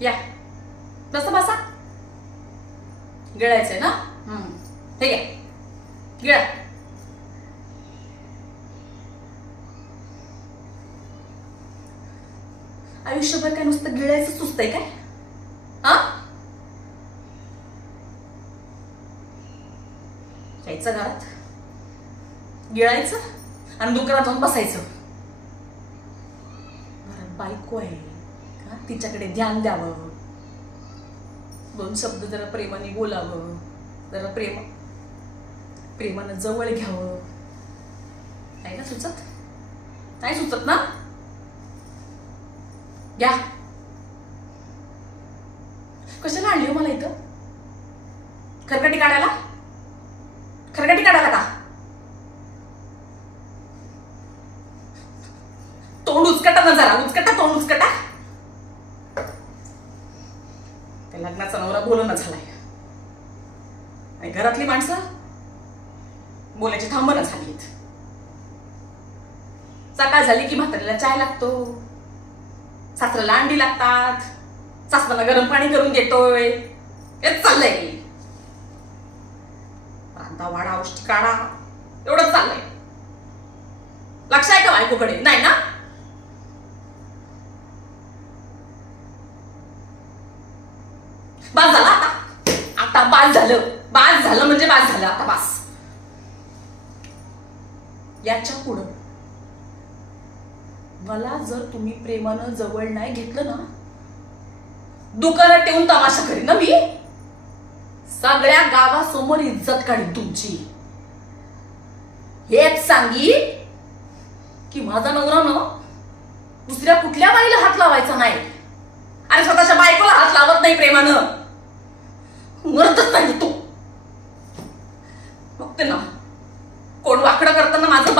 या बसा बसा. गिळायचंय ना? हे घ्या गिळा. आयुष्यभर काय नुसतं गिळायचं सुचतंय काय? हा, यायचं घरात गिळायचं आणि दुकानात जाऊन बसायचं. घरात बायको आहे, तिच्याकडे ध्यान द्यावं, दोन शब्द जरा प्रेमाने बोलावं, जरा प्रेमानं जवळ घ्यावं. नाही ना सुचत? नाही सुचत ना? घ्या. कशाला आणली हो मला इथं? खरकटी काढायला? खरकटी काढायला का? तोंड उचकटा ना जरा, उचकटा तोंड उचकटा. त्या लग्नाचा नवरा बोलणं झालाय आणि घरातली माणसं बोलायची थांबणं झालीत. सकाळ झाली की म्हातारीला चाय लागतो, सासऱ्याला अंडी लागतात, सासऱ्याला गरम पाणी करून देतोय. हेच चाललंय की रांधा वाडा औषधी काढा, एवढंच चाललंय. लक्ष आहे का बायकोकडे? नाही ना? बास झालं आता. आता बास झालं. बास झालं म्हणजे बास झालं. आता बास. याच्या पुढं मला जर तुम्ही प्रेमानं जवळ नाही घेतलं ना, दुकानात ठेवून तमाशा करीन ना मी. सगळ्या गावासमोर इज्जत काढीन तुमची. हेच सांगी की माझा नवरा ना दुसऱ्या कुठल्या बाईला हात लावायचा नाही. अरे स्वतःच्या बायकोला हात लावत नाही प्रेमानं. मरतच नाही तू. बघते ना कोण वाकडं करताना माझं